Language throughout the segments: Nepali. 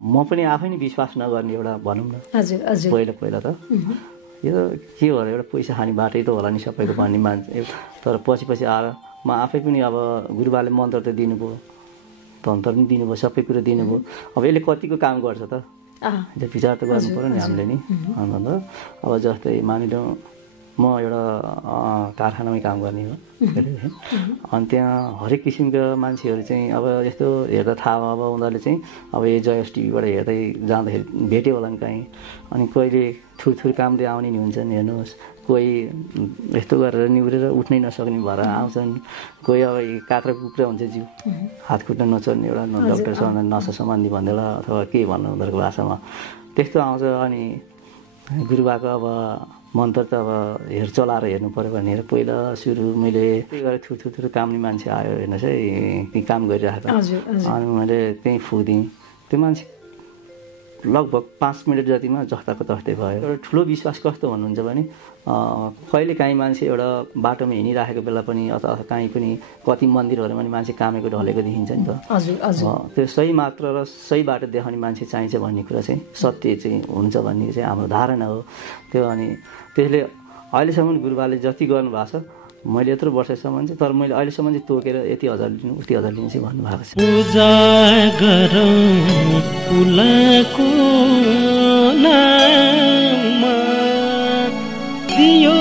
म पनि आफै नै विश्वास नगर्ने एउटा भनौँ न पहिला त यो के हो एउटा पैसा खाने बाटै त होला नि सबैको भन्ने मान्छे। तर पछि आएर म आफै पनि अब गुरुबाले मन्त्र त दिनुभयो, तन्त्र पनि दिनुभयो, सबै कुरो दिनुभयो। अब यसले कतिको काम गर्छ त विचार त गर्नु पऱ्यो नि हामीले नि। अन्त अब जस्तै मानिलिउँ म एउटा कारखानामै काम गर्ने हो अनि त्यहाँ हरेक किसिमका मान्छेहरू चाहिँ अब यस्तो हेर्दा थाहा अब उनीहरूले चाहिँ अब यो जयस टिभीबाट हेर्दै जाँदाखेरि भेट्यो होला नि कहीँ। अनि कहिले थुर कामले आउने नि हुन्छन्, हेर्नुहोस् कोही यस्तो गरेर निहुरेर उठ्नै नसक्ने भएर आउँछन्, कोही अब कात्रा कुक्रा हुन्छ जिउ हात खुट्टा नचल्ने एउटा डक्टरसँग नसा सम्बन्धी भन्दैला अथवा के भन्नु उनीहरूको भाषामा त्यस्तो आउँछ। अनि गुरुबाको अब मन्त्र त अब चलाएर हेर्नु पऱ्यो भनेर पहिला सुरु मैले त्यही गरेर थुर कामले मान्छे आयो हेर्नुहोस् है काम गरिरहेको अनि मैले त्यहीँ फुदिएँ। त्यो मान्छे लगभग 5 मिनट जतिमा जस्ताको तस्तै भयो। एउटा ठुलो विश्वास कस्तो भन्नुहुन्छ भने कहिले काहीँ मान्छे एउटा बाटोमा हिँडिराखेको बेला पनि अथवा काहीँ पनि कति मन्दिरहरूमा पनि मान्छे कामेको ढलेको देखिन्छ नि त। त्यो सही मात्र र सही बाटो देखाउने मान्छे चाहिन्छ भन्ने कुरा चाहिँ सत्य चाहिँ हुन्छ भन्ने चाहिँ हाम्रो धारणा हो त्यो। अनि त्यसले अहिलेसम्म गुरुबाले जति गर्नुभएको छ मैले यत्रो वर्षसम्म चाहिँ, तर मैले अहिलेसम्म चाहिँ तोकेर यति हजार लिनु उति हजार लिनु चाहिँ भन्नुभएको छ। पूजा गरौँ फुलको नाममा दियो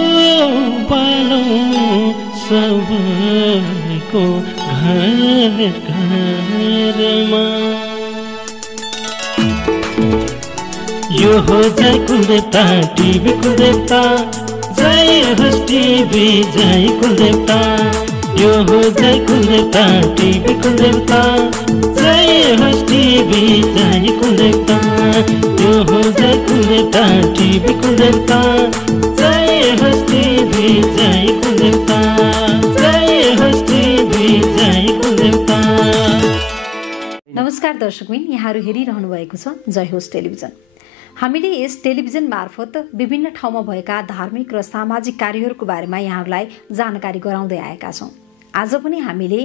बालौँ सबैको घर घरमा। यो हो जय कुलदेवता टिभी कुलदेवता, जय होस् टिभी जय कुलदेवता। यो हो जय कुलदेवता टिभी कुलदेवता, जय होस् टिभी जय कुलदेवता। यो हो जय कुलदेवता टिभी कुलदेवता, जय होस् टिभी जय कुलदेवता, जय होस् टिभी जय कुलदेवता। नमस्कार दर्शकबिन, यहाँहरू हेरिरहनु भएको छ जय होस् टेलिभिजन। हामीले यस टेलिभिजन मार्फत विभिन्न ठाउँमा भएका धार्मिक र सामाजिक कार्यहरूको बारेमा यहाँहरूलाई जानकारी गराउँदै आएका छौँ। आज पनि हामीले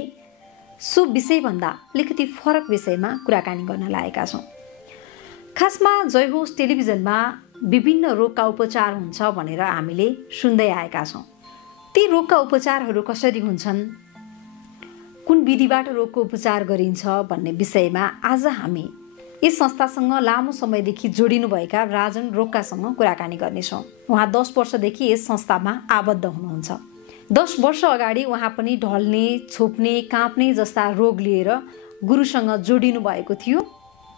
सो विषयभन्दा अलिकति फरक विषयमा कुराकानी गर्न लागेका छौँ। खासमा जय होस् टेलिभिजनमा विभिन्न रोगका उपचार हुन्छ भनेर हामीले सुन्दै आएका छौँ। ती रोगका उपचारहरू कसरी हुन्छन्, कुन विधिबाट रोगको उपचार गरिन्छ भन्ने विषयमा आज हामी यस संस्थासँग लामो समयदेखि जोडिनुभएका राजन रोक्कासँग कुराकानी गर्नेछौँ। उहाँ 10 वर्षदेखि यस संस्थामा आबद्ध हुनुहुन्छ। 10 वर्ष अगाडि उहाँ पनि ढल्ने, छोप्ने, काँप्ने जस्ता रोग लिएर गुरुसँग जोडिनु भएको थियो।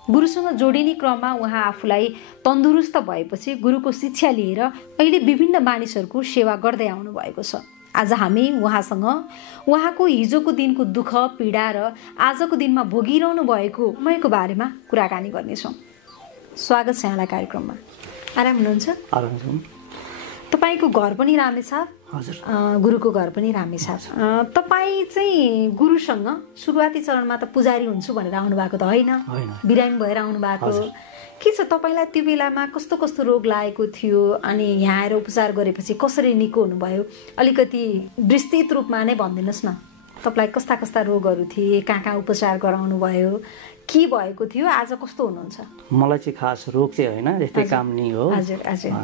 गुरुसँग जोडिने क्रममा उहाँ आफूलाई तन्दुरुस्त भएपछि गुरुको शिक्षा लिएर अहिले विभिन्न मानिसहरूको सेवा गर्दै आउनु भएको छ। आज हामी उहाँसँग उहाँको हिजोको दिनको दुःख पीडा र आजको दिनमा भोगिरहनु भएको समयको बारेमा कुराकानी गर्नेछौँ। स्वागत छ यहाँलाई कार्यक्रममा। आराम हुनुहुन्छ? तपाईँको घर पनि रामेछाप, गुरुको घर पनि रामेछाप। तपाईँ चाहिँ गुरुसँग सुरुवाती चरणमा त पुजारी हुन्छु भनेर आउनु भएको त होइन, बिरामी भएर आउनु भएको। के छ तपाईँलाई त्यो बेलामा कस्तो कस्तो रोग लागेको थियो अनि यहाँ आएर उपचार गरेपछि कसरी निको हुनुभयो? अलिकति विस्तृत रूपमा नै भनिदिनुहोस् न। तपाईँलाई कस्ता कस्ता रोगहरू थिए, कहाँ उपचार गराउनु भयो, के भएको थियो, आज कस्तो हुनुहुन्छ? मलाई चाहिँ खास रोग चाहिँ होइन, यस्तै कामनी हो।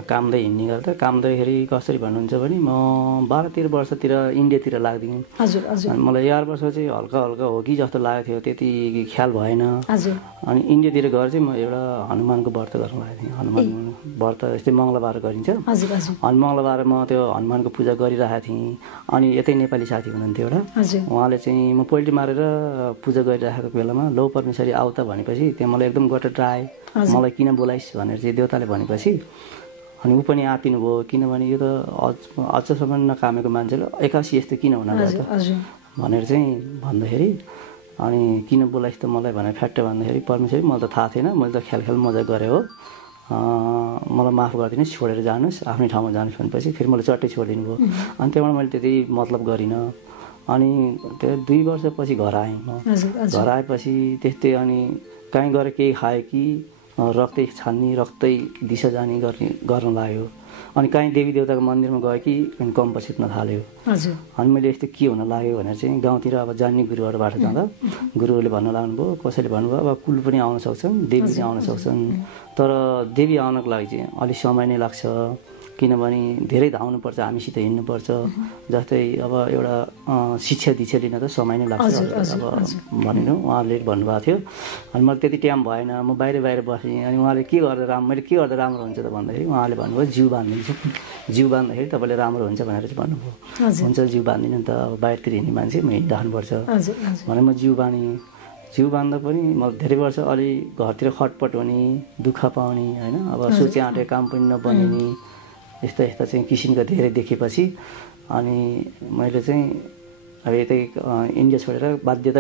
कामदै हिँड्ने गर्दा कामदाखेरि कसरी भन्नुहुन्छ भने म 12-13 वर्षतिर इन्डियातिर लाग्दिएँ। अनि मलाई 11 वर्ष चाहिँ हल्का हल्का हो कि जस्तो लागेको थियो, त्यति ख्याल भएन। अनि इन्डियातिर गएर चाहिँ म एउटा हनुमानको व्रत गर्न लागेको थिएँ। हनुमान व्रत यस्तै मङ्गलबार गरिन्छ। अनि मङ्गलबार म त्यो हनुमानको पूजा गरिरहेको थिएँ। अनि यतै नेपाली साथी हुनुहुन्थ्यो एउटा, उहाँले चाहिँ म पोल्ट्री मारेर पूजा गरिरहेको बेलामा लौ परमेश्वरी आउ त भनेपछि त्यहाँ मलाई एकदम गटेर आयो। मलाई किन बोलाइस् भनेर चाहिँ देवताले भनेपछि अनि ऊ पनि आत्तिनु भयो, किनभने यो त अझसम्म नकामेको मान्छेले 81 यस्तो किन हुन गयो भनेर चाहिँ भन्दाखेरि अनि किन बोलाइस् त मलाई भनेर फ्याट्ट भन्दाखेरि परमेश्वरी मलाई त थाहा थिएन, मैले त ख्याल मजा गरेँ हो, मलाई माफ गरिदिनुहोस्, छोडेर जानुहोस्, आफ्नै ठाउँमा जानुहोस् भनेपछि फेरि मलाई चट्टै छोडिदिनु भयो। अनि त्यहाँबाट मैले त्यति मतलब गरिनँ। अनि त्यो 2 वर्षपछि घर आएँ म। घर आएपछि त्यस्तै अनि कहीँ गएर केही खाएँ कि रक्तै छान्ने, रक्तै दिशा जाने गर्न लाग्यो। अनि काहीँ देवी देवताको मन्दिरमा गयो कि कम पछिट्न थाल्यो। अनि मैले यस्तो के हुन लाग्यो भनेर चाहिँ गाउँतिर अब जान्ने गुरुहरूबाट जाँदा गुरुहरूले भन्न लाग्नुभयो, कसैले भन्नुभयो अब कुल पनि आउन सक्छन्, देवी पनि आउन सक्छन्, तर देवी आउनको लागि चाहिँ अलिक समय नै लाग्छ, किनभने धेरै धाउनुपर्छ, हामीसित हिँड्नुपर्छ। जस्तै अब एउटा शिक्षा दीक्षा लिन त समय नै लाग्छ अब भनेर उहाँले भन्नुभएको थियो। अनि मलाई त्यति टाइम भएन, म बाहिर बसेँ। अनि उहाँले के गर्दा मैले के गर्दा राम्रो हुन्छ त भन्दाखेरि उहाँले भन्नुभयो जिउ बाँधिदिन्छु, जिउ बाँध्दाखेरि तपाईँले राम्रो हुन्छ भनेर चाहिँ भन्नुभयो। हुन्छ जिउ बाँधिदिनु नि त, अब बाहिरतिर हिँड्ने मान्छे म हिँडिराख्नुपर्छ भने म जिउ बाँधेँ। जिउ बाँध्दा पनि म धेरै वर्ष अलि घरतिर खटपट हुने, दुःख पाउने होइन, अब सोचे आँटेको काम पनि नबनिने, यस्ता चाहिँ किसिमका धेरै देखेपछि अनि मैले चाहिँ अब यतै इन्डिया छोडेर बाध्यता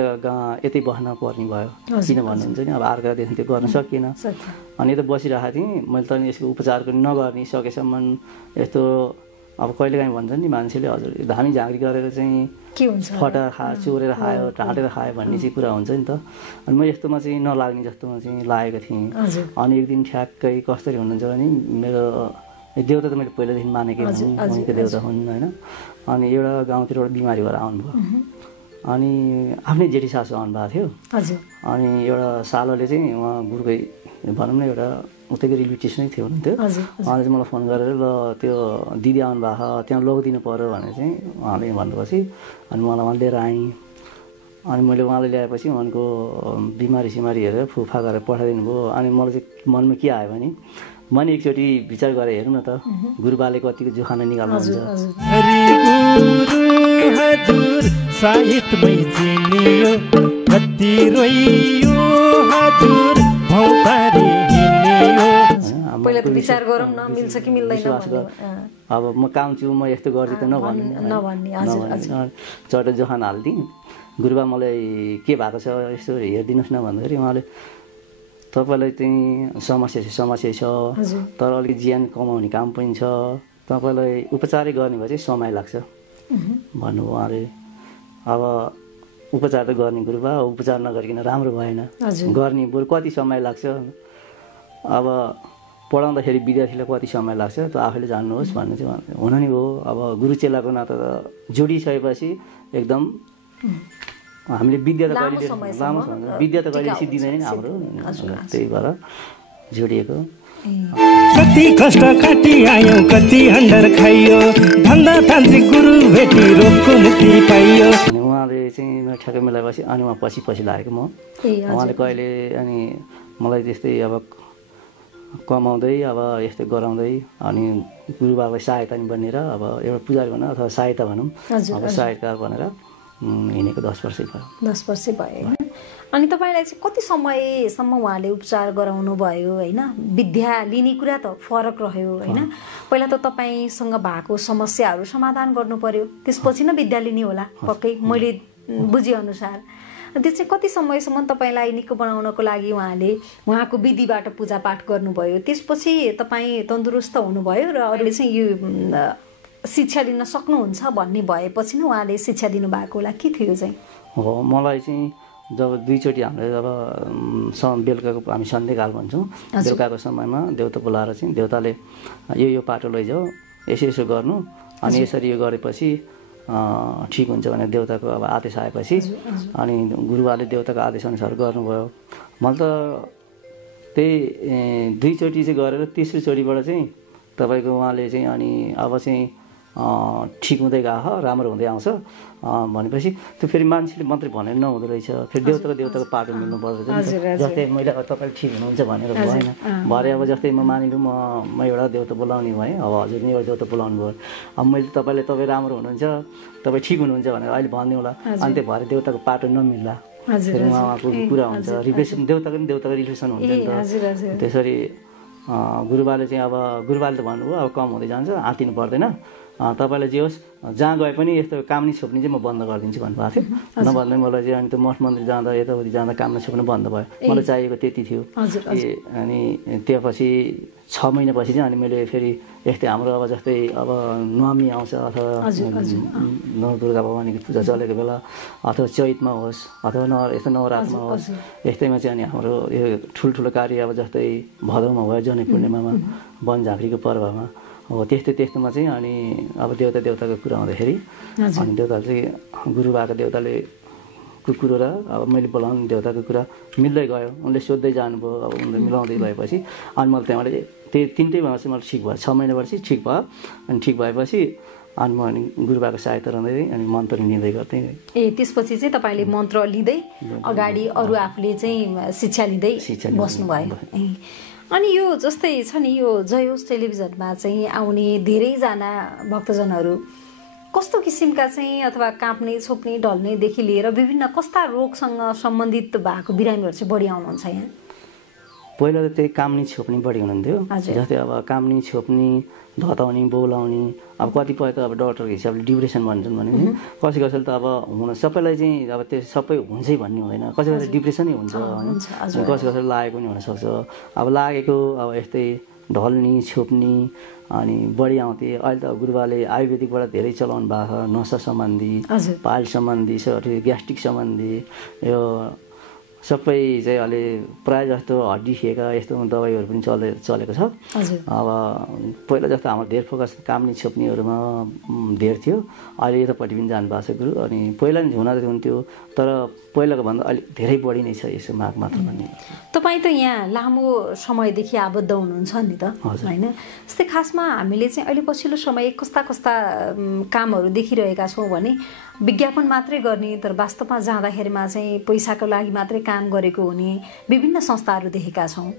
यतै बस्न पर्ने भयो। किन भन्नुहुन्छ नि, अब अर्कादेखि त्यो गर्न सकिएन। अनि यता बसिरहेको थिएँ मैले, त यसको उपचार पनि नगर्ने सकेसम्म यस्तो अब कहिलेकाहीँ भन्छन् नि मान्छेले हजुर धामी झाँक्री गरेर चाहिँ के हुन्छ, फटा खायो, चोरेर खायो, ढाँटेर खायो भन्ने चाहिँ कुरा हुन्छ नि त। अनि म यस्तोमा चाहिँ नलाग्ने जस्तोमा चाहिँ लागेको थिएँ। अनि एक दिन ठ्याक्कै कसरी हुनुहुन्छ भने मेरो देउता त मैले पहिलादेखि मानेकै हुँ, उनीको देउता हुन् होइन। अनि एउटा गाउँतिर एउटा बिमारी भएर आउनुभयो। अनि आफ्नै जेठी सासू आउनुभएको थियो। अनि एउटा सालोले चाहिँ उहाँ गुरुकै भनौँ न एउटा उतैको रिलेटिभ्स नै थियो हुनुहुन्थ्यो। उहाँले चाहिँ मलाई फोन गरेर ल त्यो दिदी आउनुभएको त्यहाँ लगिदिनु पऱ्यो भनेर चाहिँ उहाँले भन्नुभएपछि अनि मलाई उहाँ लिएर आएँ। अनि मैले उहाँले ल्याएपछि उहाँको बिमारी सिमारी हेरेर फुफा गरेर पठाइदिनु भयो। अनि मलाई चाहिँ मनमा के आयो भने मैले एकचोटि विचार गरेर हेरौँ न त गुरुबाले कतिको जोखाना निकाल्नुहुन्छ। पहिला त विचार गरौँ न मिल्छ कि मिल्दैन। अब म काम छु, म यस्तो गर्छु त नभन्ने चट जोखान हालिदिएँ। गुरुबा मलाई के भएको छ यस्तो हेरिदिनुहोस् न भन्दाखेरि उहाँले तपाईँलाई चाहिँ समस्या छ, तर अलिक ज्यान कमाउने काम पनि छ, तपाईँलाई उपचारै गर्ने भए चाहिँ समय लाग्छ भन्नुभयो उहाँले। अब उपचार त गर्ने गुरुबा, उपचार नगरिकन राम्रो भएन, गर्ने बरु कति समय लाग्छ, अब पढाउँदाखेरि विद्यार्थीलाई कति समय लाग्छ त आफैले जान्नुहोस् भन्नु चाहिँ हुन नि हो। अब गुरु चेलाको नाता त जोडिसकेपछि एकदम हामीले विद्या त कहिले लामो विद्या त कहिले सिद्धिँदैन नि हाम्रो, त्यही भएर जोडिएको। कति कष्ट काटी आयो, कति हन्डर खाइयो, धन्दा तान्त्रिक गुरु भेटी रोगको मुक्ति पाइयो। अनि उहाँले चाहिँ ठ्याक्कै मिलाएपछि अनि उहाँ पछि लागेको म। उहाँले कहिले अनि मलाई त्यस्तै अब कमाउँदै अब यस्तै गराउँदै अनि गुरुबाबालाई सहायता नि बनेर अब एउटा पुजारी भनौँ अथवा सहायता भनौँ, अब सहायता भनेर हिँडेको 10 वर्षै भयो। 10 वर्षै भयो। अनि तपाईँलाई चाहिँ कति समयसम्म उहाँले उपचार गराउनु भयो होइन? विद्या लिने कुरा त फरक रह्यो होइन? पहिला त तपाईँसँग भएको समस्याहरू समाधान गर्नु पर्यो, त्यसपछि न विद्या लिने होला पक्कै, मैले बुझेअनुसार। त्यो चाहिँ कति समयसम्म तपाईँलाई निको बनाउनको लागि उहाँले उहाँको विधिबाट पूजापाठ गर्नुभयो, त्यसपछि तपाईँ तन्दुरुस्त हुनुभयो र अरूले चाहिँ यो शिक्षा लिन सक्नुहुन्छ भन्ने भएपछि नै उहाँले शिक्षा दिनुभएको होला, के थियो चाहिँ? हो, मलाई चाहिँ जब दुईचोटि हामीले जब बेलुकाको हामी सन्ध्याकाल भन्छौँ, बेलुकाको समयमा देउता बोलाएर चाहिँ देउताले यो पाटो लैजाऊ, यसो गर्नु, अनि यसरी यो गरेपछि ठिक हुन्छ भनेर देउताको अब आदेश आएपछि अनि गुरुबाले देउताको आदेशअनुसार गर्नुभयो। मैले त त्यही दुईचोटि चाहिँ गरेर तेस्रो चोटिबाट चाहिँ तपाईँको उहाँले चाहिँ अनि अब चाहिँ ठिक हुँदै गएको, राम्रो हुँदै आउँछ भनेपछि त्यो फेरि मान्छेले मात्रै भनेर नहुँदो रहेछ, फेरि देउताको पाटो मिल्नु पर्छ। जस्तै मैले अब तपाईँले ठिक हुनुहुन्छ भनेर भएन, भरे अब जस्तै म मानिलु म एउटा देउता बोलाउने भएँ, अब हजुर नि एउटा देउता बोलाउनु भयो, अब मैले तपाईँ राम्रो हुनुहुन्छ, तपाईँ ठिक हुनुहुन्छ भनेर अहिले भनिदिउँ होला, अनि त्यो भरे देउताको पाटो नमिल्ला, फेरि उहाँको कुरा हुन्छ, रिलेसन देउताको रिलेसन हुन्छ नि त। त्यसरी गुरुबाले चाहिँ अब गुरुबाले त भन्नुभयो अब कम हुँदै जान्छ, आँतिनु पर्दैन, तपाईँलाई जे होस् जहाँ गए पनि यस्तो काम नै छोप्ने चाहिँ म बन्द गरिदिन्छु भन्नुभएको थियो। नभन्दै मलाई चाहिँ अनि त्यो मठ मन्दिर जाँदा यताउति जाँदा काम नछोप्नु बन्द भयो, मलाई चाहिएको त्यति थियो। अनि त्यसपछि 6 महिनापछि चाहिँ अनि मैले फेरि यस्तै हाम्रो अब जस्तै अब नवमी आउँछ अथवा नवदुर्गा भवानीको पूजा चलेको बेला अथवा चैतमा होस् अथवा यस्तो नवरात्रमा होस्, यस्तैमा चाहिँ अनि हाम्रो यो ठुल्ठुलो कार्य अब जस्तै भदौमा भयो, जनै पूर्णिमामा, वन झाँक्रीको पर्वमा अब त्यस्तोमा चाहिँ अनि अब देउताको कुरा आउँदाखेरि अनि देउताले चाहिँ गुरुबाको देउताले कुरो र अब मैले बोलाउने देउताको कुरा मिल्दै गयो। उनले सोध्दै जानुभयो, अब उनले मिलाउँदै गएपछि अनि मैले त्यहाँबाट त्यो 3 महिनापछि मलाई ठिक भयो। 6 महिनापछि ठिक भयो। अनि ठिक भएपछि अनि म अनि गुरुबाको सहायता रहँदै अनि मन्त्र लिँदै गर्थेँ। त्यसपछि चाहिँ तपाईँले मन्त्र लिँदै अगाडि अरू आफूले चाहिँ शिक्षा लिँदै बस्नुभयो। अनि यो जस्तै छ नि, यो जय होस् टेलिभिजनमा चाहिँ आउने धेरैजना भक्तजनहरू कस्तो किसिमका चाहिँ अथवा काँप्ने छोप्ने ढल्नेदेखि लिएर विभिन्न कस्ता रोगसँग सम्बन्धित भएको बिरामीहरू चाहिँ बढी आउनुहुन्छ यहाँ? पहिला त त्यही काम्नी छोप्ने बढी हुनुहुन्थ्यो। जस्तै अब काम्नी छोप्ने, धताउने, बोलाउने, अब कतिपय त अब डक्टरको हिसाबले डिप्रेसन भन्छन् भने कसै कसैले त अब हुन सबैलाई चाहिँ अब त्यो सबै हुन्छै भन्ने हुँदैन। कसै कसैले डिप्रेसनै हुन्छ होइन, कसै कसैले लागेको पनि हुनसक्छ। अब लागेको अब यस्तै ढल्ने छोप्ने अनि बढी आउँथे। अहिले त गुरुबाले आयुर्वेदिकबाट धेरै चलाउनु भएको छ, नसा सम्बन्धी, पाइल सम्बन्धी, ग्यास्ट्रिक सम्बन्धी, यो सबै चाहिँ अहिले प्रायः जस्तो हड्डी खिएका यस्तो दबाईहरू पनि चलेको छ। अब पहिला जस्तो हाम्रो धेर फोकस काम्नी छोप्नेहरूमा धेर थियो, अहिले यतापट्टि पनि जानु भएको छ गुरु। अनि पहिला नि हुन त हुन्थ्यो, तर पहिलाको भन्दा अलिक धेरै बढी नै छ यसो माग मात्र भन्ने। तपाईँ त यहाँ लामो समयदेखि आबद्ध हुनुहुन्छ नि त होइन? जस्तै खासमा हामीले चाहिँ अहिले पछिल्लो समय कस्ता कामहरू देखिरहेका छौँ भने विज्ञापन मात्रै गर्ने, तर वास्तवमा जाँदाखेरिमा चाहिँ पैसाको लागि मात्रै काम गरेको हुने विभिन्न संस्थाहरू देखेका छौँ।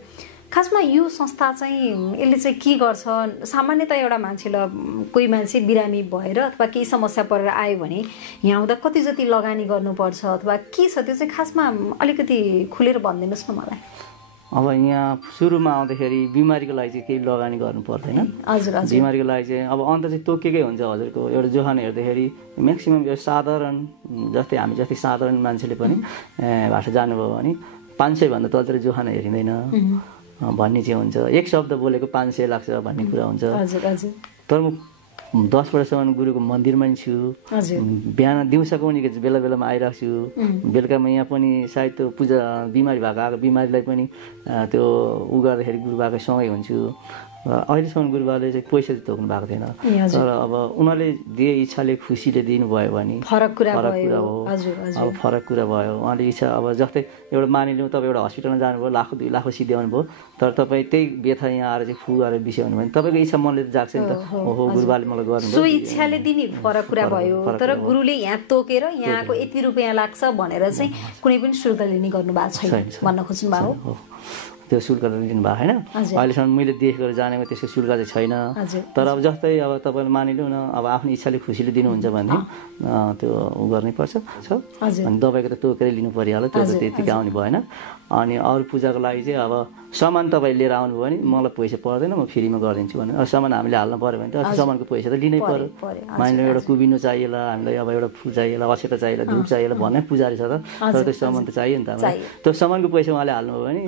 खासमा यो संस्था चाहिँ यसले चाहिँ के गर्छ? सामान्यतः एउटा मान्छेलाई कोही मान्छे बिरामी भएर अथवा केही समस्या परेर आयो भने यहाँ आउँदा कति जति लगानी गर्नुपर्छ अथवा के छ त्यो चाहिँ खासमा अलिकति खुलेर भनिदिनुहोस् न मलाई। अब यहाँ सुरुमा आउँदाखेरि बिमारीको लागि चाहिँ केही लगानी गर्नु पर्दैन। बिमारीको लागि चाहिँ अब अन्त चाहिँ तोकेकै हुन्छ हजुरको। एउटा जोहान हेर्दाखेरि म्याक्सिमम् यो साधारण जस्तै हामी जस्तै साधारण मान्छेले पनि भाषा जानुभयो भने 500 भन्दा तल जोहान हेरिँदैन भन्ने चाहिँ हुन्छ। एक शब्द बोलेको 500 लाग्छ भन्ने कुरा हुन्छ। तर म 10 वर्षसम्म गुरुको मन्दिरमा नि छु। बिहान दिउँसोको पनि बेला बेलामा आइरहेको छु। बेलुकामा यहाँ पनि सायद त्यो पूजा बिमारी भएको आएको बिमारीलाई पनि त्यो उ गर्दाखेरि गुरुबाको सँगै हुन्छु। अहिलेसम्म गुरुबाले चाहिँ पैसा चाहिँ तोक्नु भएको थिएन, तर अब उनीहरूले दिए इच्छाले खुसीले दिनुभयो भने फरक कुरा हो। अब फरक कुरा भयो। उहाँले इच्छा अब जस्तै एउटा मानिलिउँ तपाईँ एउटा हस्पिटलमा जानुभयो, 1,00,000 2 लाख सिद्ध्याउनु भयो, तर तपाईँ त्यही व्यथा यहाँ आएर चाहिँ फु गरेर बिसाउनु भयो भने तपाईँको इच्छा मनले त जाग्छ नि त। ओहो गुरुबाले मलाई गर्नु सो इच्छाले दिने फरक कुरा भयो। तर गुरुले यहाँ तोकेर यहाँको यति रुपियाँ लाग्छ भनेर चाहिँ कुनै पनि शुल्क लिने गर्नु भएको छैन भन्न खोज्नु भएको हो। त्यो शुल्क लिनु भएको होइन। अहिलेसम्म मैले देखेर जानेको त्यसको शुल्क चाहिँ छैन। तर अब जस्तै अब तपाईँले मानिलिउँ न, अब आफ्नो इच्छाले खुसीले दिनुहुन्छ भने त्यो उ गर्नै पर्छ। अनि दबाईको त तोकेरै लिनु परिहाल्यो, त्यो त त्यतिकै आउने भएन। अनि अरू पूजाको लागि चाहिँ अब सामान तपाईँ लिएर आउनुभयो भने मलाई पैसा पर्दैन, म फ्रीमा गरिदिन्छु भने सामान हामीले हाल्नु पऱ्यो भने त सामानको पैसा त लिनै पऱ्यो। मानिलिउँ एउटा कुबिनो चाहिएला, हामीलाई अब एउटा फुल चाहिएला, अक्षता चाहिएला, धुप चाहिएला भन्ने पुजारी छ त, तर त्यो सामान त चाहियो नि त। त्यो सामानको पैसा उहाँले हाल्नुभयो भने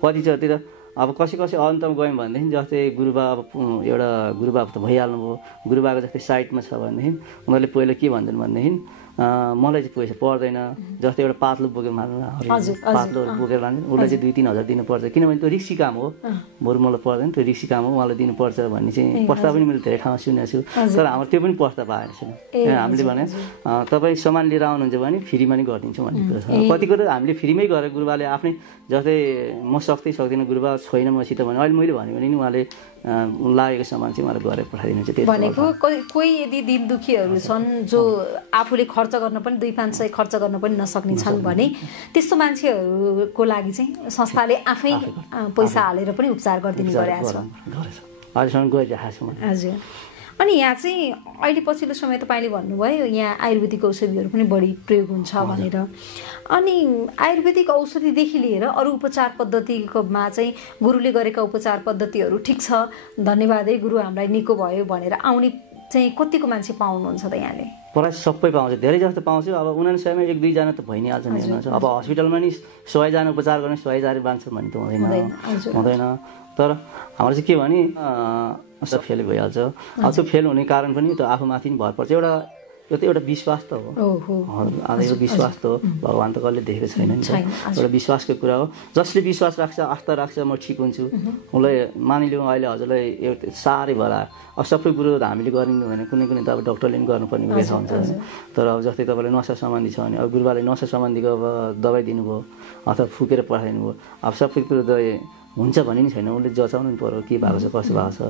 कति छ त्यो। अब कसै अन्तमा गयौँ भनेदेखि जस्तै गुरुबा अब एउटा गुरुबा त भइहाल्नुभयो। गुरुबाको जस्तै साइडमा छ भनेदेखि उनीहरूले पहिला के भन्छन् भनेदेखि मलाई चाहिँ पैसा पर्दैन। जस्तै एउटा पातलो बोकेर पातलो बोकेर लान्छ, उसलाई चाहिँ 2-3 हजार दिनुपर्छ, किनभने त्यो रिक्सी काम हो। बरु मलाई पर्दैन, त्यो रिक्सी काम हो, उहाँलाई दिनुपर्छ भन्ने चाहिँ प्रस्ताव पनि मैले धेरै ठाउँमा सुनेको छु। तर हाम्रो त्यो पनि प्रस्ताव आएको छैन। हामीले भने तपाईँ सामान लिएर आउनुहुन्छ भने फ्रीमा नै गरिदिन्छौँ भन्ने कुरा छ। कति कुरा हामीले फ्रीमै गरेर गुरुबाले आफ्नै जस्तै म सक्दिनँ गुरुबा छैन मसित भने अहिले मैले भन्यो भने नि उहाँले लागेको सामान चाहिँ उहाँले गरेर पठाइदिनुहुन्छ। भनेको कोही यदि दिन दुखीहरू छन् जो आफूले खर्च गर्न पनि 200-500 खर्च गर्न पनि नसक्ने छन् भने त्यस्तो मान्छेहरूको लागि चाहिँ संस्थाले आफै पैसा हालेर पनि उपचार गरिदिने गरेको छ। हजुर। अनि यहाँ चाहिँ अहिले पछिल्लो समय तपाईँले भन्नुभयो यहाँ आयुर्वेदिक औषधिहरू पनि बढी प्रयोग हुन्छ भनेर। अनि आयुर्वेदिक औषधिदेखि लिएर अरू उपचार पद्धतिमा चाहिँ गुरुले गरेका उपचार पद्धतिहरू ठिक छ, धन्यवाद है गुरु हामीलाई निको भयो भनेर आउने चाहिँ कतिको मान्छे पाउनुहुन्छ त यहाँले? प्रायः सबै पाउँछ, धेरै जस्तो पाउँछु। अब 99मा 1-2 जना त भइ नै हाल्छ नि। अब हस्पिटलमा नि 100 जना उपचार गर्ने 100 जना मान्छे भन्ने त हुँदैन। तर हाम्रो चाहिँ के भने फेल भइहाल्छ। अब त्यो फेल हुने कारण पनि त्यो आफूमाथि नि भर पर्छ। एउटा यो त एउटा विश्वास त हो, यो विश्वास त हो। भगवान् त कहिले देखेको छैन नि, एउटा विश्वासको कुरा हो। जसले विश्वास राख्छ, आस्था राख्छ, म ठिक हुन्छु, उसलाई मानिलिउँ अहिले हजुरलाई एउटा साह्रै भएर अब सबै कुरो हामीले गरिदिनु भने कुनै कुनै त अब डक्टरले पनि गर्नुपर्ने उयो हुन्छ। तर अब जस्तै तपाईँलाई नसा सम्बन्धी छ भने अब गुरुबाले नसा सम्बन्धीको अब दबाई दिनुभयो अथवा फुकेर पठाइदिनु भयो, अब सबै कुरो त हुन्छ भन्ने नि छैन, उसले जचाउनु पर्यो के भएको छ कसो भएको छ,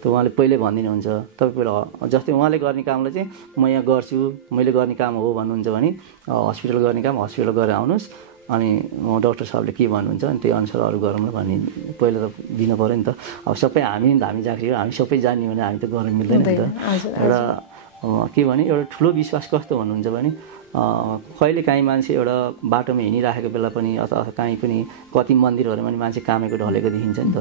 त उहाँले पहिल्यै भनिदिनुहुन्छ। तपाईँ पहिला जस्तै उहाँले गर्ने कामलाई चाहिँ म यहाँ गर्छु, मैले गर्ने काम हो भन्नुहुन्छ भने हस्पिटल गर्ने काम हस्पिटल गरेर आउनुहोस्, अनि डाक्टर साहबले के भन्नुहुन्छ अनि त्यही अनुसार अरू गरौँ न भन्ने पहिला त दिनु पऱ्यो नि त। अब सबै हामी झाँक्री हो, हामी सबै जान्ने भने हामी त गर्न मिल्दैन नि त। एउटा के भने एउटा ठुलो विश्वास कस्तो भन्नुहुन्छ भने कहिले काहीँ मान्छे एउटा बाटोमा हिँडिराखेको बेला पनि अथवा काहीँ पनि कति मन्दिरहरूमा पनि मान्छे कामेको ढलेको देखिन्छ नि त।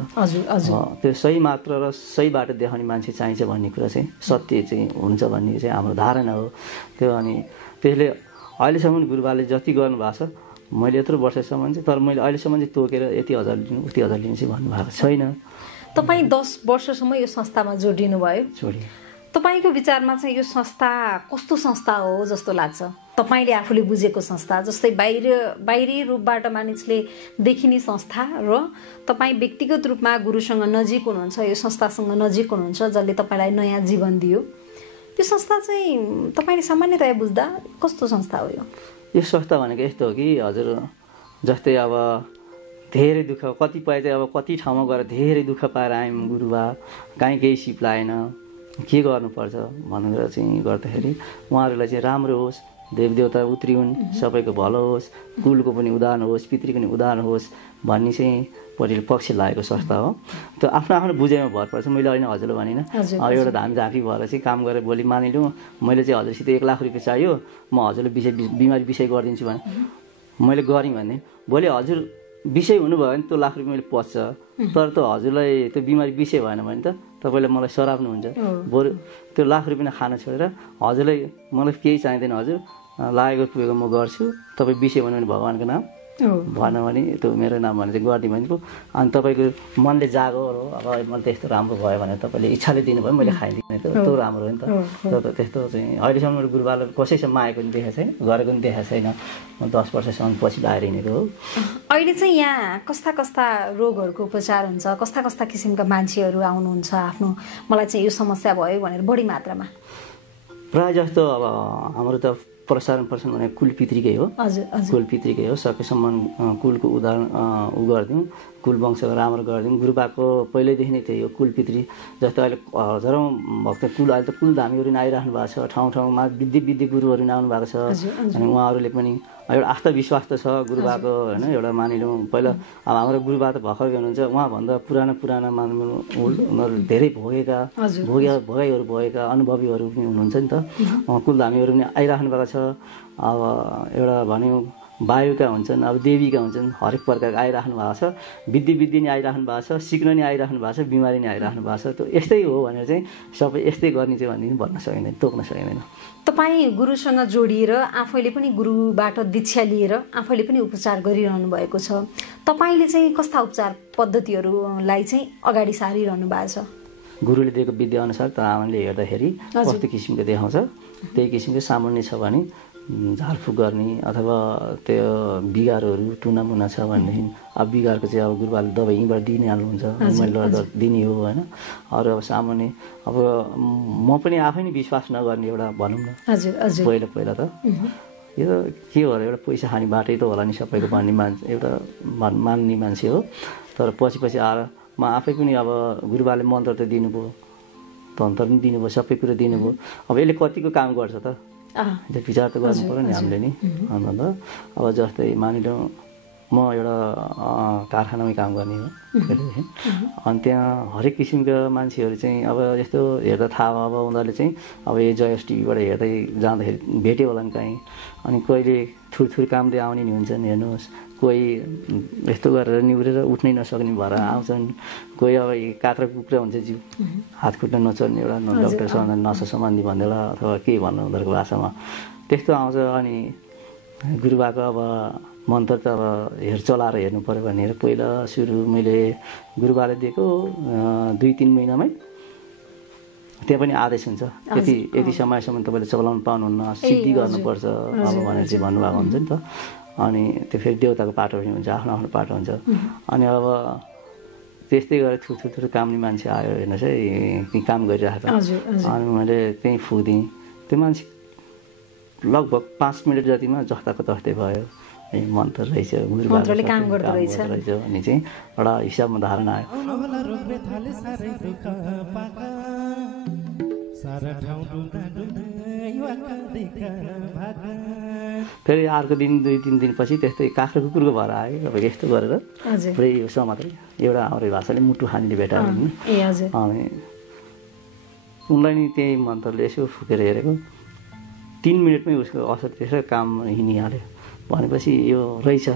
त्यो सही मात्र र सही बाटो देखाउने मान्छे चाहिन्छ भन्ने कुरा चाहिँ सत्य चाहिँ हुन्छ भन्ने चाहिँ हाम्रो धारणा हो त्यो। अनि त्यसले अहिलेसम्म गुरुबाले जति गर्नुभएको छ मैले यत्रो वर्षसम्म चाहिँ, तर मैले अहिलेसम्म चाहिँ तोकेर यति हजार लिनु उति हजार लिनु चाहिँ भन्नुभएको छैन। तपाईँ 10 वर्षसम्म यो संस्थामा जोडिनु भयो, तपाईँको विचारमा चाहिँ यो संस्था कस्तो संस्था हो जस्तो लाग्छ? तपाईँले आफूले बुझेको संस्था जस्तै बाहिरी रूपबाट मानिसले देखिने संस्था र तपाईँ व्यक्तिगत रूपमा गुरुसँग नजिक हुनुहुन्छ, यो संस्थासँग नजिक हुनुहुन्छ जसले तपाईँलाई नयाँ जीवन दियो, यो संस्था चाहिँ तपाईँले सामान्यतया बुझ्दा कस्तो संस्था हो? यो संस्था भनेको यस्तो हो कि हजुर जस्तै अब धेरै दुःख कतिपय चाहिँ अब कति ठाउँमा गएर धेरै दुःख पाएर आयौँ, गुरुबा काहीँ केही सिप लाएन, के गर्नुपर्छ भनेर चाहिँ गर्दाखेरि उहाँहरूलाई चाहिँ राम्रो होस्, देवदेवता उत्रिउन्, सबैको भलो होस्, कुलको पनि उदाहरण होस्, पितृको पनि उदाहरण होस् भन्ने चाहिँ पहिले पक्ष लागेको संस्था हो। त्यो आफ्नो आफ्नो बुझाइमा भर पर्छ। मैले अहिले हजुरले भनिनँ एउटा धामी झाँक्री भएर चाहिँ काम गरेर भोलि मानिलिउँ मैले चाहिँ हजुरसित 1 लाख रुपियाँ चाहियो, म हजुरले बिमारी विषय गरिदिन्छु भने मैले गरेँ भने भोलि हजुर विषय हुनुभयो भने त्यो लाख रुपियाँ मैले पस्छ, तर त हजुरलाई त्यो बिमारी विषय भएन भने त तपाईँले मलाई सराप्नुहुन्छ। बरु त्यो लाख रुपियाँ खान छोडेर हजुरलाई मलाई केही चाहिँदैन, हजुर लागेको पुगेको म गर्छु, तपाईँ विषय भन्यो भने भगवान्को नाम भएन भने त्यो मेरो नाम भने चाहिँ गरिदियो भने पो अनि तपाईँको मनले जागो हो, अब मैले त्यस्तो राम्रो भयो भने तपाईँले इच्छाले दिनुभयो मैले खाइदिने, त्यो राम्रो हो नि त। त्यस्तो चाहिँ अहिलेसम्म गुरुबाले कसैसँग मागेको पनि देखाएको छैन, गरेको पनि देखाएको छैन। म 10 वर्षसम्म पछि बाहिर हिँडेको हो। अहिले चाहिँ यहाँ कस्ता कस्ता रोगहरूको उपचार हुन्छ, कस्ता कस्ता किसिमका मान्छेहरू आउनुहुन्छ आफ्नो मलाई चाहिँ यो समस्या भयो भनेर बढी मात्रामा? प्रायः जस्तो अब हाम्रो त प्रसारण भनेको कुल पितृकै हो, कुल पितृकै हो। सकेसम्म कुलको उदाहरण गरिदिउँ, कुल वंशको राम्रो गरिदिउँ। गुरुबाको पहिल्यैदेखि नै त्यही हो, कुल पितृ। जस्तो अहिले हजारौँ भक्त कुल अहिले त कुल धामीहरू नि आइराख्नु भएको छ, ठाउँ ठाउँमा विद्य गुरुहरू नि आउनु भएको छ। अनि उहाँहरूले पनि एउटा आस्था विश्वास त छ गुरुबाको होइन। एउटा मानिलिउँ पहिला अब हाम्रो गुरुबा त भर्खर हुनुहुन्छ, उहाँभन्दा पुराना उनीहरू धेरै भोगाइहरू भएका अनुभवीहरू पनि हुनुहुन्छ नि त। कुलधामीहरू पनि आइराख्नु भएको छ। अब एउटा भन्यौँ वायुका हुन्छन्, अब देवीका हुन्छन्, हरेक प्रकारका आइराख्नु भएको छ। विद्या नि आइराख्नु भएको छ, सिक्न नि आइराख्नु भएको छ, बिमारी नि आइराख्नु भएको छ। त्यो यस्तै हो भनेर चाहिँ सबै यस्तै गर्ने चाहिँ भन्ने भन्न सकिँदैन, तोक्न सकिँदैन। तपाईँ गुरुसँग जोडिएर आफैले पनि गुरुबाट दीक्षा लिएर आफैले पनि उपचार गरिरहनु भएको छ। तपाईँले चाहिँ कस्ता उपचार पद्धतिहरूलाई चाहिँ अगाडि सारिरहनु भएको छ? गुरुले दिएको विद्या अनुसार तामाङले हेर्दाखेरि कस्तो किसिमको देखाउँछ त्यही किसिमको सामान्य छ भने झारफुक गर्ने अथवा त्यो बिगारहरू टुनामुना छ भनेदेखि अब बिगारको चाहिँ अब गुरुबाले दबाई यहीँबाट दिने हाल्नुहुन्छ, मैले दिने हो होइन। अरू अब सामान्य अब म पनि आफै नै विश्वास नगर्ने एउटा भनौँ न पहिला त यो के हो एउटा पैसा खाने बाटै त होला नि सबैको भन्ने मान्छे एउटा मान्ने मान्छे हो। तर पछि आएर म आफै पनि अब गुरुबाले मन्त्र त दिनुभयो, तन्त्र पनि दिनुभयो, सबै कुरो दिनुभयो। अब यसले कतिको काम गर्छ त त्यो विचार त गर्नु पऱ्यो नि हामीले नि। अन्त अब जस्तै मानिलिउँ म एउटा कारखानामै काम गर्ने हो, अनि त्यहाँ हरेक किसिमका मान्छेहरू चाहिँ अब यस्तो हेर्दा थाहा अब उनीहरूले चाहिँ अब यो जयस टिभीबाट हेर्दै जाँदाखेरि भेट्यो होला नि कहीँ। अनि कहिले थुर कामले आउने नि हुन्छन्, हेर्नुहोस् कोही यस्तो गरेर निहुरेर उठ्नै नसक्ने भएर आउँछन्, कोही अब काक्रा कुक्रा हुन्छ जिउ हात खुट्टा नचल्ने एउटा डक्टरसँग नसा सम्बन्धी भन्दैला अथवा के भन्नु उनीहरूको भाषामा त्यस्तो आउँछ। अनि गुरुबाको अब मन्त्र त अब चलाएर हेर्नु पऱ्यो भनेर पहिला सुरु मैले गुरुबाले दिएको 2-3 महिनामै त्यहाँ पनि आदेश हुन्छ यति समयसम्म तपाईँले चलाउनु पाउनुहुन्न सिद्धि गर्नुपर्छ अब भनेर चाहिँ भन्नुभएको हुन्छ नि त अनि त्यो फेरि देउताको पाटो पनि हुन्छ आफ्नो आफ्नो पाटो हुन्छ अनि अब त्यस्तै गरेर थुथुथुरु कामले मान्छे आयो हेर्नुहोस् है काम गरिरहेको छ अनि मैले त्यहीँ फुदिएँ त्यो मान्छे लगभग 5 मिनट जतिमा जस्ताको तस्तै भयो मन्त्र रहेछ मन्त्रले काम गर्दो रहेछ अनि चाहिँ एउटा हिसाबमा धारणा आयो फेरि अर्को दिन 2-3 दिनपछि त्यस्तै काख्रो कुकुरको भएर आयो अब यस्तो गरेर पुरै समात्रै एउटा हाम्रो भाषाले मुटु खानीले भेटायो अनि उनलाई नि त्यही मन्त्रले यसो फुकेर हेरेको 3 मिनटमै उसको असर त्यसै काम हिँडिहाल्यो भनेपछि यो रहेछ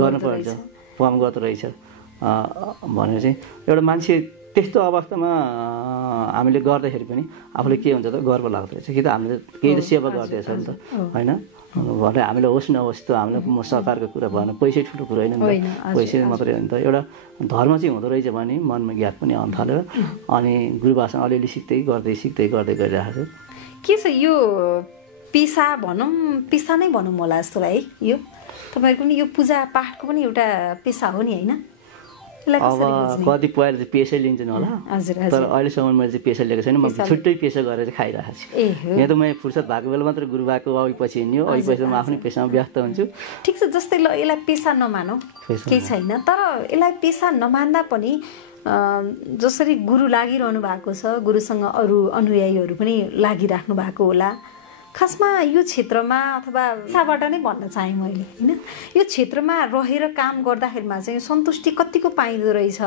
गर्नुपर्छ फर्म गर्दो रहेछ भनेर चाहिँ एउटा मान्छे त्यस्तो अवस्थामा हामीले गर्दाखेरि पनि आफूले के हुन्छ त गर्व लाग्दो रहेछ कि त हामीले केही त सेवा गर्दैछ नि त होइन भने हामीले होस् नहोस् त हामीले सरकारको कुरा भएन पैसै ठुलो कुरो होइन नि त पैसै मात्रै हो नि त एउटा धर्म चाहिँ हुँदो रहेछ भने मनमा ज्ञात पनि आउन थालेर अनि गुरुभाषा अलिअलि सिक्दै गर्दै गइरहेको छु के छ यो पेसा भनौँ पेसा नै भनौँ होला जस्तो है यो तपाईँहरूको पनि यो पूजा पाठको पनि एउटा पेसा हो नि होइन अब कतिपयले चाहिँ पेसै लिन्छन् होला तर अहिलेसम्म मैले चाहिँ पेसा लिएको छैन म छुट्टै पेसा गरेर खाइरहेको छु यहाँ त म फुर्सद भएको बेला मात्र गुरु भएको अघि पछि हिँड्यो अघि पछि म आफ्नै पेसामा व्यस्त हुन्छु ठिक छ जस्तै ल यसलाई पेसा नमानौँ केही छैन तर यसलाई पेसा नमान्दा पनि जसरी गुरु लागिरहनु भएको छ गुरुसँग अरू अनुयायीहरू पनि लागिराख्नु भएको होला खासमा यो क्षेत्रमा अथवा पेसाबाट नै भन्न चाहेँ मैले होइन यो क्षेत्रमा रहेर काम गर्दाखेरिमा चाहिँ सन्तुष्टि कतिको पाइँदो रहेछ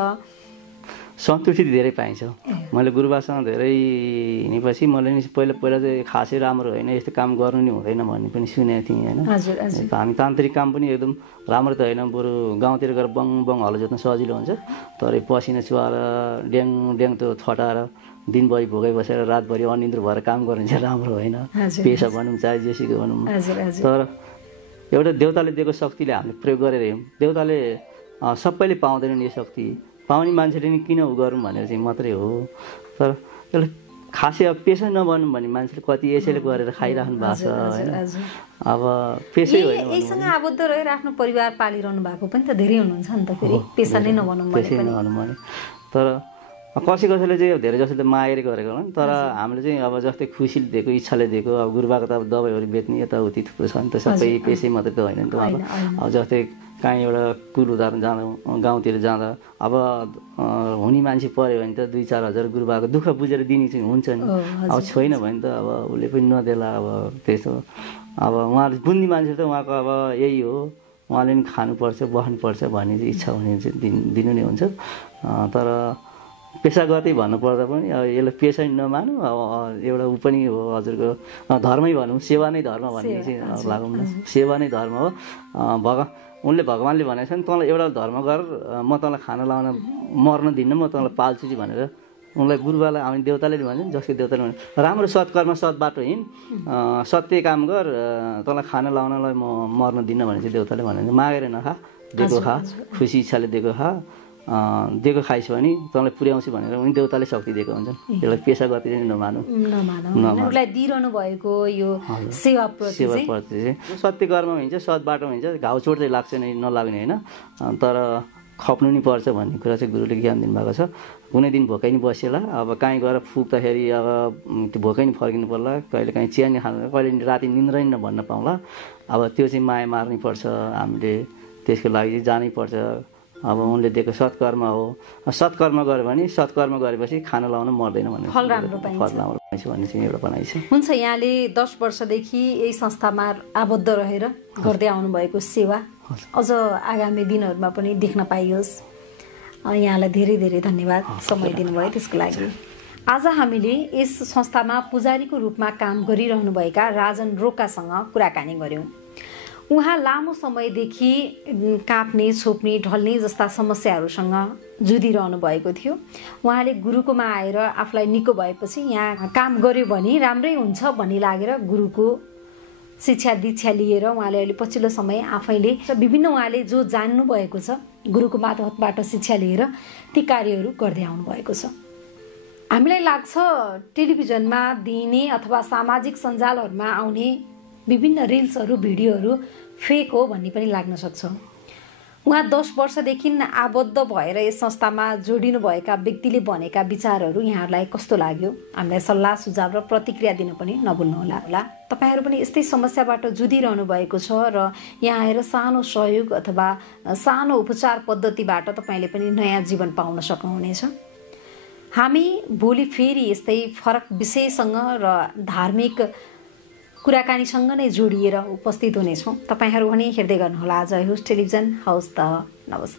सन्तुष्टि धेरै पाइन्छ मैले गुरुबासँग धेरै हिँडेपछि मैले नि पहिला चाहिँ खासै राम्रो होइन यस्तो काम गर्नु नि हुँदैन भन्ने पनि सुनेको थिएँ होइन हामी तान्त्रिक काम पनि एकदम राम्रो त होइन बरु गाउँतिर गएर बङ हलो जोत्न सजिलो हुन्छ तर पसिना चुहाएर ड्याङ त्यो छटाएर दिनभरि भोकै बसेर रातभरि अनिन्द्र भएर काम गर्नु चाहिँ राम्रो होइन पेसा भनौँ चाहे जेसीको भनौँ तर एउटा देउताले दिएको शक्तिले हामीले प्रयोग गरेर हिँड्यौँ देउताले सबैले पाउँदैनन् यो शक्ति पाउने मान्छेले नि किन गरौँ भनेर चाहिँ मात्रै हो तर यसलाई खासै अब पेसा नभनौँ भने मान्छेले कति यसैले गरेर खाइराख्नु भएको छ होइन अब पेसै होइन यहीसँग आबद्ध रहेर आफ्नो परिवार पालिरहनु भएको पनि त धेरै हुनुहुन्छ नि त फेरि पेसा नै नभनौँ भने तर कसैले चाहिँ धेरै जसोले मागेर गरेको होला तर हामीले चाहिँ अब जस्तै खुसीले दिएको इच्छाले दिएको अब गुरुबाको त अब दबाईहरू बेच्ने यताउति थुप्रो छ नि त सबै पेसै मात्रै त होइन नि त अब जस्तै काहीँ एउटा कुल उदाहरण जाँदा गाउँतिर जाँदा अब हुने मान्छे पऱ्यो भने त 2-4 हजार गुरुबाको दुःख बुझेर दिने चाहिँ हुन्छ नि अब छैन भने त अब उसले पनि नदेला अब त्यसो अब उहाँले बुझ्ने मान्छे त उहाँको अब यही हो उहाँले पनि खानुपर्छ बस्नुपर्छ भन्ने चाहिँ इच्छा हुने चाहिँ दिनु नै हुन्छ तर पेसागतै भन्नुपर्दा पनि यसलाई पेसा नमानौँ अब एउटा ऊ पनि हो हजुरको धर्मै भनौँ सेवा नै धर्म भन्ने चाहिँ लागौँ न सेवा नै धर्म हो उनले भगवान्ले भनेको छ नि तँलाई एउटा धर्म गर म तँलाई खाना लाउन मर्न दिन्न म तँलाई पाल्छु चाहिँ भनेर उनलाई गुरुबालाई हामी देउताले भन्छ जसको देउताले भन्छ राम्रो सत्कर्म सत् बाटो हिँड सत्य काम गर तँलाई खाना लाउनलाई म मर्न दिन्न भने चाहिँ देउताले भने मागेर नखा दिएको खा खुसी इच्छाले दिएको खा दिएको खाइस् भने तँलाई पुर्याउँछु भनेर उनी देउताले शक्ति दिएको हुन्छन् यसलाई पेसा गति चाहिँ नमानौँ दिइरहनु भएको यो सेवाप्रति चाहिँ सत्य कर्म हुन्छ सत् बाटो हुन्छ घाउ चोट चाहिँ लाग्छ नि नलाग्ने होइन तर खप्नु नि पर्छ भन्ने कुरा चाहिँ गुरुले ज्ञान दिनुभएको छ कुनै दिन भोकै नि बसेला अब कहीँ गएर फुक्दाखेरि अब त्यो भोकै नि फर्किनु पर्ला कहिले काहीँ चिया नि खानु कहिले राति निन्द्रै नभन्न पाउँला अब त्यो चाहिँ माया मार्नै पर्छ हामीले त्यसको लागि चाहिँ जानै पर्छ अब उनले दिएको सत्कर्म हो सत्कर्म गऱ्यो भने सत्कर्म गरेपछि खाना लाउन मर्दैन भन्ने फल राम्रो पाइन्छ भन्ने चाहिँ एउटा भनाइ छ हुन्छ यहाँले 10 वर्षदेखि यही संस्थामा आबद्ध रहेर गर्दै आउनुभएको सेवा अझ आगामी दिनहरूमा पनि देख्न पाइयोस् यहाँलाई धेरै धेरै धन्यवाद समय दिनुभयो त्यसको लागि आज हामीले यस संस्थामा पुजारीको रूपमा काम गरिरहनुभएका राजन रोकासँग कुराकानी गर्यौं उहाँ लामो समयदेखि काप्ने छोप्ने ढल्ने जस्ता समस्याहरूसँग जुधिरहनु भएको थियो उहाँले गुरुकोमा आएर आफूलाई निको भएपछि यहाँ काम गर्यो भने राम्रै हुन्छ भन्ने लागेर गुरुको शिक्षा दीक्षा लिएर उहाँले अहिले पछिल्लो समय आफैले विभिन्न उहाँले जो जान्नु भएको छ गुरुको मार्फतबाट शिक्षा लिएर ती कार्यहरू गर्दै आउनु भएको छ हामीलाई लाग्छ टेलिभिजनमा दिइने अथवा सामाजिक सञ्जालहरूमा आउने विभिन्न रिल्सहरू भिडियोहरू फेक हो भन्ने पनि लाग्न सक्छ। उहाँ 10 वर्षदेखि आबद्ध भएर यस संस्थामा जोडिनुभएका व्यक्तिले भनेका विचारहरू यहाँहरूलाई कस्तो लाग्यो? हामीलाई सल्लाह सुझाव र प्रतिक्रिया दिन पनि नभुल्नुहोला। तपाईहरू पनि यस्तै समस्याबाट जुधिरहनु भएको छ र यहाँ आएर सानो सहयोग अथवा सानो उपचार पद्धतिबाट तपाईँले पनि नयाँ जीवन पाउन सक्नुहुनेछ। हामी भोलि फेरि यस्तै फरक विषयसँग र धार्मिक कुराकानीसँग नै जोडिएर उपस्थित हुनेछौँ। तपाईँहरू पनि हेर्दै गर्नुहोला जय होस् टेलिभिजन। हवस् त, नमस्कार।